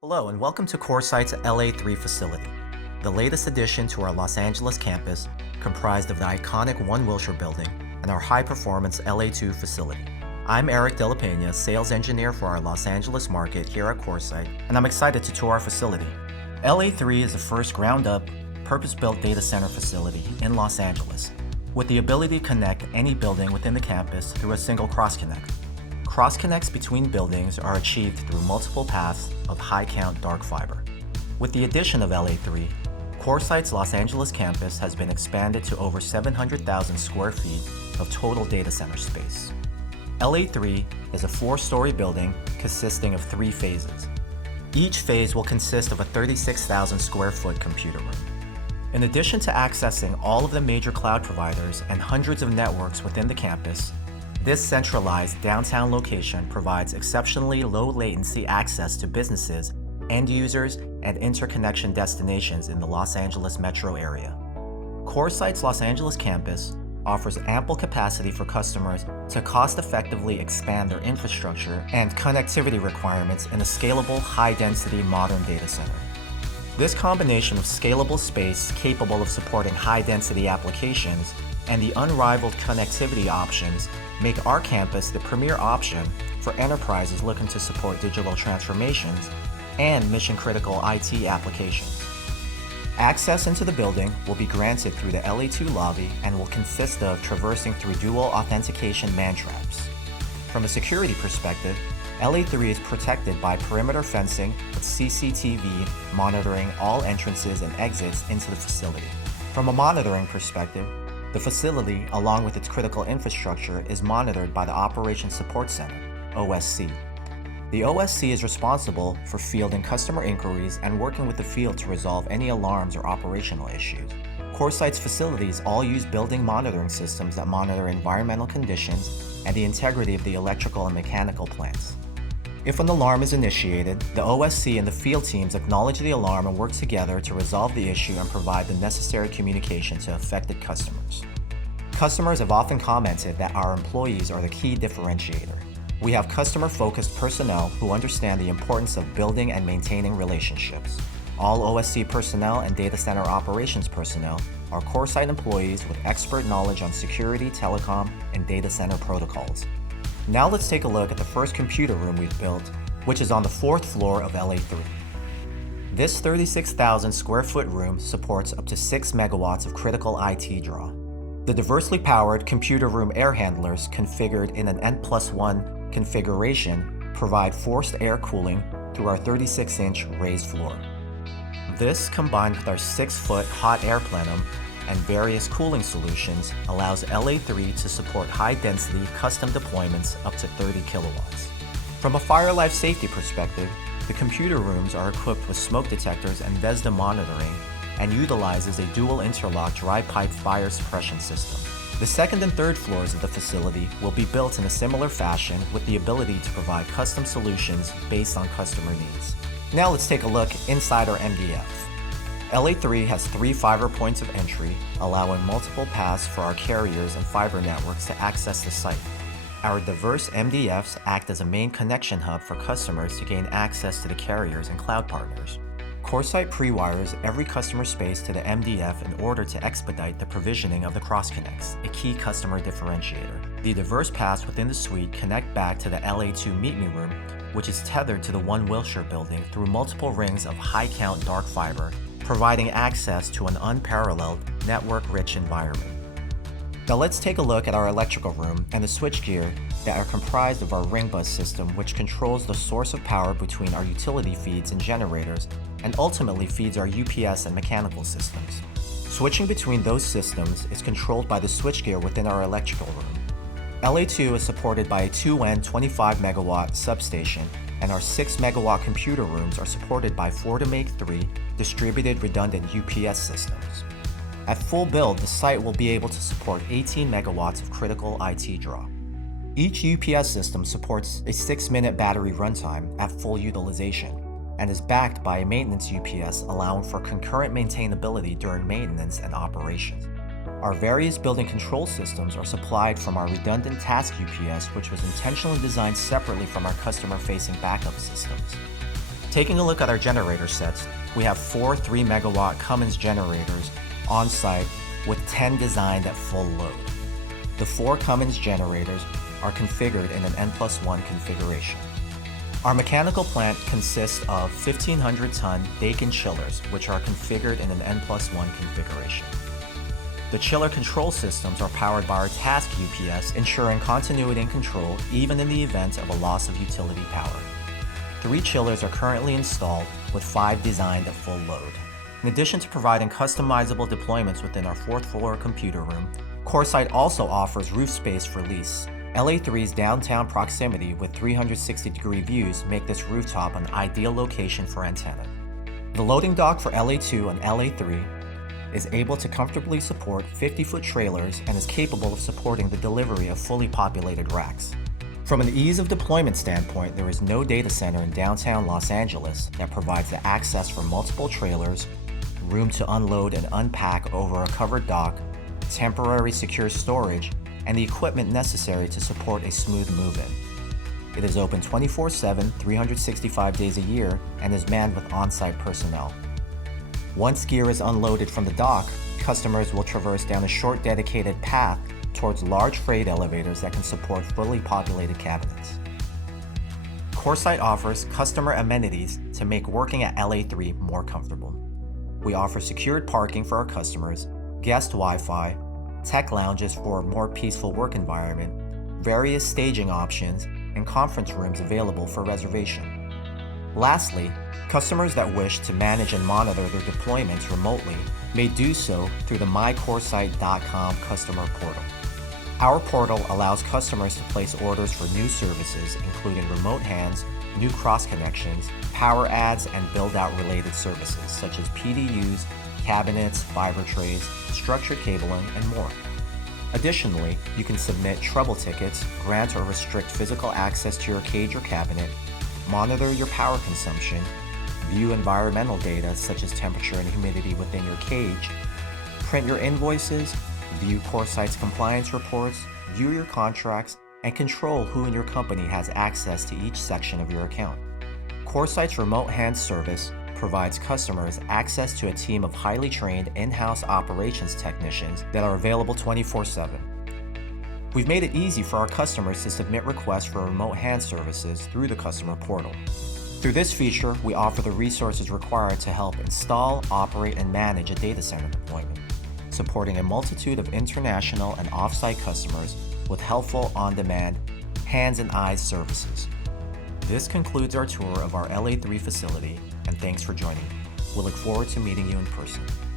Hello and welcome to CoreSite's LA3 facility, the latest addition to our Los Angeles campus, comprised of the iconic One Wilshire building and our high-performance LA2 facility. I'm Eric De La Peña, sales engineer for our Los Angeles market here at CoreSite, and I'm excited to tour our facility. LA3 is the first ground-up, purpose-built data center facility in Los Angeles, with the ability to connect any building within the campus through a single cross-connect. Cross-connects between buildings are achieved through multiple paths of high-count dark fiber. With the addition of LA3, CoreSite's Los Angeles campus has been expanded to over 700,000 square feet of total data center space. LA3 is a 4-story building consisting of 3 phases. Each phase will consist of a 36,000 square foot computer room. In addition to accessing all of the major cloud providers and hundreds of networks within the campus, this centralized downtown location provides exceptionally low latency access to businesses, end users, and interconnection destinations in the Los Angeles metro area. CoreSite's Los Angeles campus offers ample capacity for customers to cost-effectively expand their infrastructure and connectivity requirements in a scalable, high-density modern data center. This combination of scalable space capable of supporting high-density applications and the unrivaled connectivity options make our campus the premier option for enterprises looking to support digital transformations and mission-critical IT applications. Access into the building will be granted through the LA2 lobby and will consist of traversing through dual authentication man-traps. From a security perspective, LA3 is protected by perimeter fencing with CCTV monitoring all entrances and exits into the facility. From a monitoring perspective, the facility, along with its critical infrastructure, is monitored by the Operations Support Center, OSC. The OSC is responsible for fielding customer inquiries and working with the field to resolve any alarms or operational issues. CoreSite's facilities all use building monitoring systems that monitor environmental conditions and the integrity of the electrical and mechanical plants. If an alarm is initiated, the OSC and the field teams acknowledge the alarm and work together to resolve the issue and provide the necessary communication to affected customers. Customers have often commented that our employees are the key differentiator. We have customer-focused personnel who understand the importance of building and maintaining relationships. All OSC personnel and data center operations personnel are CoreSite employees with expert knowledge on security, telecom, and data center protocols. Now let's take a look at the first computer room we've built, which is on the 4th floor of LA3. This 36,000 square foot room supports up to 6 megawatts of critical IT draw. The diversely powered computer room air handlers configured in an N+1 configuration provide forced air cooling through our 36-inch raised floor. This, combined with our 6-foot hot air plenum and various cooling solutions, allows LA3 to support high-density custom deployments up to 30 kilowatts. From a fire life safety perspective, the computer rooms are equipped with smoke detectors and VESDA monitoring and utilizes a dual interlock dry pipe fire suppression system. The 2nd and 3rd floors of the facility will be built in a similar fashion with the ability to provide custom solutions based on customer needs. Now let's take a look inside our MDF. LA3 has 3 fiber points of entry, allowing multiple paths for our carriers and fiber networks to access the site. Our diverse MDFs act as a main connection hub for customers to gain access to the carriers and cloud partners. CoreSite pre-wires every customer space to the MDF in order to expedite the provisioning of the cross-connects, a key customer differentiator. The diverse paths within the suite connect back to the LA2 Meet Me room, which is tethered to the One Wilshire building through multiple rings of high-count dark fiber, providing access to an unparalleled, network-rich environment. Now let's take a look at our electrical room and the switchgear that are comprised of our ring bus system, which controls the source of power between our utility feeds and generators and ultimately feeds our UPS and mechanical systems. Switching between those systems is controlled by the switchgear within our electrical room. LA2 is supported by a 2N 25 megawatt substation, and our 6 megawatt computer rooms are supported by 4-to-make-3 distributed redundant UPS systems. At full build, the site will be able to support 18 megawatts of critical IT draw. Each UPS system supports a 6-minute battery runtime at full utilization and is backed by a maintenance UPS allowing for concurrent maintainability during maintenance and operations. Our various building control systems are supplied from our redundant task UPS, which was intentionally designed separately from our customer-facing backup systems. Taking a look at our generator sets, we have 4 3 megawatt Cummins generators on site with 10 designed at full load. The 4 Cummins generators are configured in an N+1 configuration. Our mechanical plant consists of 1,500-ton Daikin chillers, which are configured in an N+1 configuration. The chiller control systems are powered by our task UPS, ensuring continuity and control even in the event of a loss of utility power. 3 chillers are currently installed, with 5 designed at full load. In addition to providing customizable deployments within our 4th floor computer room, CoreSite also offers roof space for lease. LA3's downtown proximity with 360-degree views make this rooftop an ideal location for antenna. The loading dock for LA2 and LA3 is able to comfortably support 50-foot trailers and is capable of supporting the delivery of fully populated racks. From an ease of deployment standpoint, there is no data center in downtown Los Angeles that provides the access for multiple trailers, room to unload and unpack over a covered dock, temporary secure storage, and the equipment necessary to support a smooth move-in. It is open 24/7, 365 days a year, and is manned with on-site personnel. Once gear is unloaded from the dock, customers will traverse down a short dedicated path towards large freight elevators that can support fully populated cabinets. CoreSite offers customer amenities to make working at LA3 more comfortable. We offer secured parking for our customers, guest Wi-Fi, tech lounges for a more peaceful work environment, various staging options, and conference rooms available for reservation. Lastly, customers that wish to manage and monitor their deployments remotely may do so through the mycoresite.com customer portal. Our portal allows customers to place orders for new services, including remote hands, new cross connections, power adds, and build-out related services such as PDUs, cabinets, fiber trays, structured cabling, and more. Additionally, you can submit trouble tickets, grant or restrict physical access to your cage or cabinet, monitor your power consumption, view environmental data such as temperature and humidity within your cage, print your invoices, view CoreSite's compliance reports, view your contracts, and control who in your company has access to each section of your account. CoreSite's remote hands service provides customers access to a team of highly trained in-house operations technicians that are available 24/7. We've made it easy for our customers to submit requests for remote hand services through the customer portal. Through this feature, we offer the resources required to help install, operate, and manage a data center deployment, supporting a multitude of international and off-site customers with helpful on-demand, hands and eyes services. This concludes our tour of our LA3 facility, and thanks for joining. We'll look forward to meeting you in person.